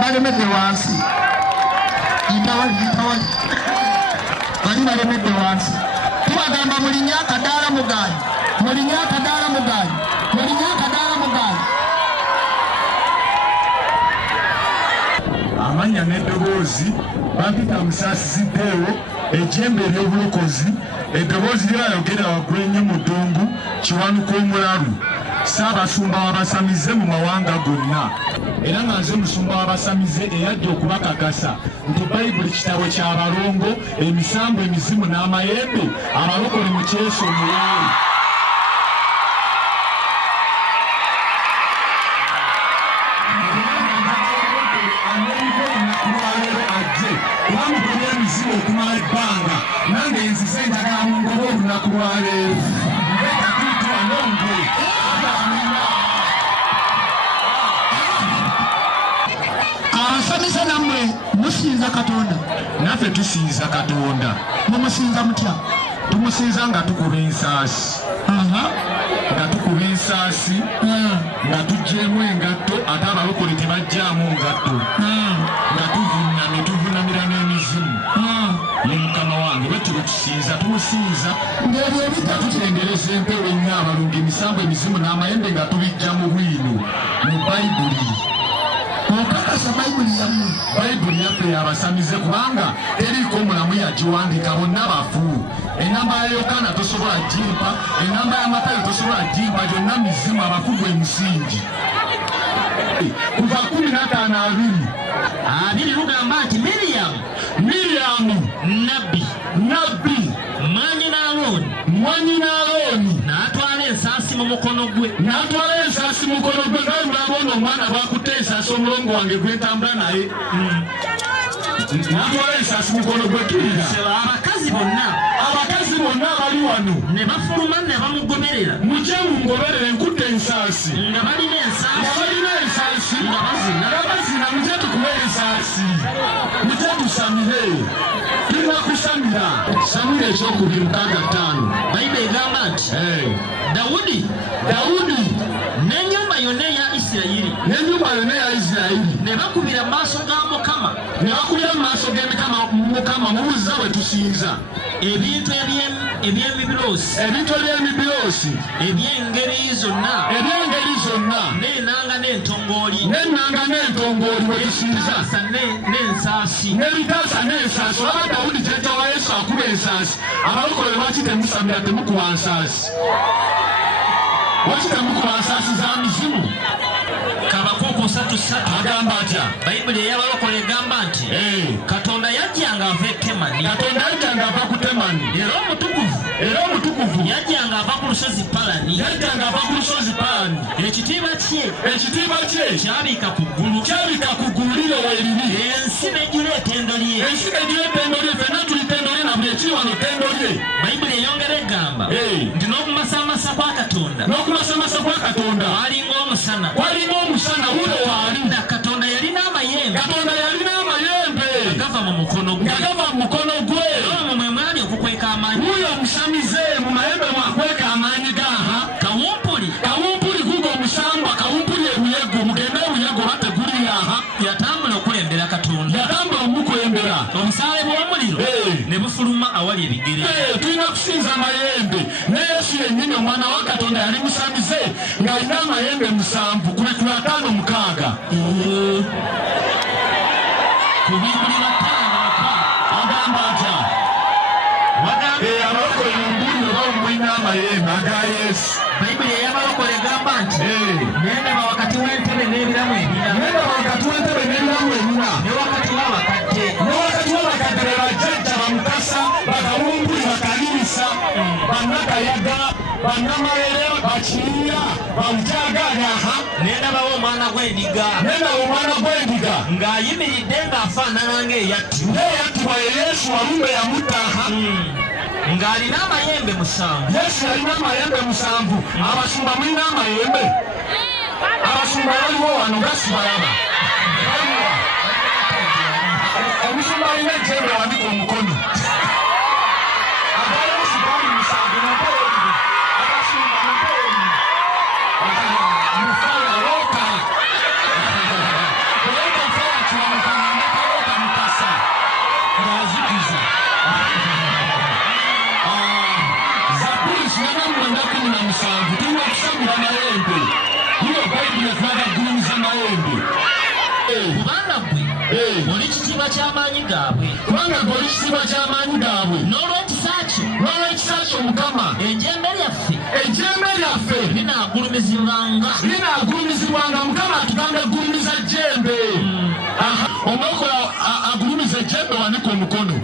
balemedde wansi balemedde wansi tubagamba mulinnya akadaala mugaanyi mulinnya akadaala mugaanyi mulinnya akadaala mugaanyi amanya n'eddoboozi bampita musaasiziddeewo ejjembe ery'obulokozi eddoboozi lyayogera waggulu ennyo mu ddungu kiwanuka omulalu Ssaabasumba w'Abasamize mu mawanga gonna era nga nze musumba w'Abasamize eyajja okubakakasa nti Bayibuli kitabo ky'abalongo emisambu emizimu n'amayembe abalokole mu kyeso omuwaayi kubamugobya emizimu okumala ebbanga nange nzize njagala mungoba olunaku lwaleero Abasamize nammwe musinza Katonda naffe tusinza Katonda mumusinza mutya tumusinza nga tukuba ensaasi nga tukuba ensaasi nga tuggyeemu engatto ate abalokole tebajjaamu ngatto nga tuvunamira n'emizimu ye mukama wange bwe tusinza tumusinza nga tutendereza empewo ennyo abalungi emisambu emizimu n'amayembe nga tubijja mu bwino mu Bayibuli okakasa Bayibuli yammwe Bayibuli yaffe y'Abasamize kubanga teriiko omulamu yagiwandiika bonna bafu enamba ya Yokaana tosobola gimpa enamba ya Matayo tosobola gimpa gyonna mizimu abafu gwe musingi kuva 15:2 lugamba nti Miriyamu nabbi mwanyina Alooni n'atwala ensaasi mu mukono gwe nga mulabona omwana bwakutte ensaasi omulongo wange gwentambula naye n'atwala ensaasi mukono gwe kirira abakazi bonna abali wano ne bafuluma ne bamugoberera mujje mungoberere nkutte ensaasi nga balina ensaasi nga bazina mujje tukube ensaasi mujje tusamire tulina kusamira Samwiri ekyokubiri 6:5 Bayibuli egamba nti Dawudi n'ennyumba yonna eya Isirayiri ne bakubira mu maaso ga Mukama mubuuza bwe tusinza ebintu eby'emibiroosi eby'engeri zonna n'enanga n'entongooli bwe tusinza n'ebitaasa n'ensaasi olaba Dawudi jjajja wa Yesu akuba ensaasi abalokole lwaki temusamira temukuba nsaasi lwaki temukuba nsaasi za mizimu Kabakuuku 3:3 agamba atya Bayibuli ey'abalokole egamba nti Katonda yajjanga ava e Temani era omutukuvu yajjanga ava ku lusozi Palani ekitiibwa kye kyabika ku ggulu liro weeriri ensi n'ejjula ettendo lye ffenna tuli ttendo lye na buli ekiri wano ttendo lye Bayibuli eyongera egamba nti n'okumasamasa kwa Katonda walinga omusana wulo waali Katonda yalina amayembe agava mu mukono gwe omwo mwe mwali okukweka amaanyi wuyo Omusamize mu mayembe mwakweka amaanyi gaha kawumpuli gugo omusambwa kawumpuli ebuyego mugende ebuyego bateguli aha yatambula okulembera Katonda omukulembera obusaale bw'omuliro ne bufuluma awali ebigere tulina kusinza amayembe ne Yesu yennyini omwana wa Katonda yali musamize ng'alina amayembe 7 ku 5:6 Kubibuli 5:6 agamba atya abalokole mumbuliro bawumulina amayembe aga Yesu Bayibuli ey'abalokole egamba nti nendaba wakati w'entebe n'ebiramu ebina ne wakati w'abakadde be bajjajja bamukasa bakawumpuli bakalirisa bannakayaga bannamayere bakiriya bawujagaali nendabawo omwana gw'endiga ng'ayimiridde ng'afaanana ng'eyattibwa Yesu walumbe yamutta ng'alina amayembe 7 Yesu yalina amayembe 7 abasumba mulina amayembe abasumba baliwo wano gasibalaba omusumba alina ejjembe wandika omukono abalemusi bali 7 abasumba kisiba ky'amaanyi gaabwe. Kubanga ng'oli kisiba ky'amaanyi gaabwe. N'olw'ekisa kyo Mukama. ejjembe lyaffe linaagulumizibwanga. Mukama atugamba gulumiza jjembe. Omwokola agulumiza ejjembe wanika omukono.